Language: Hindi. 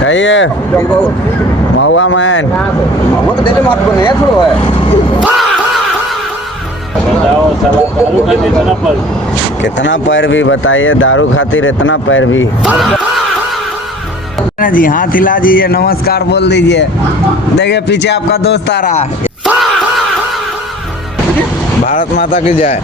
कहिए महुआ मैन। वो तो तेरे मार्ग बने हैं थोड़ा है। कितना पैरवी बताइए, दारू खातिर इतना पैरवी। जी हाथ हिला दीजिए, नमस्कार बोल दीजिए। देखिए पीछे आपका दोस्त आ रहा। भारत माता की जय।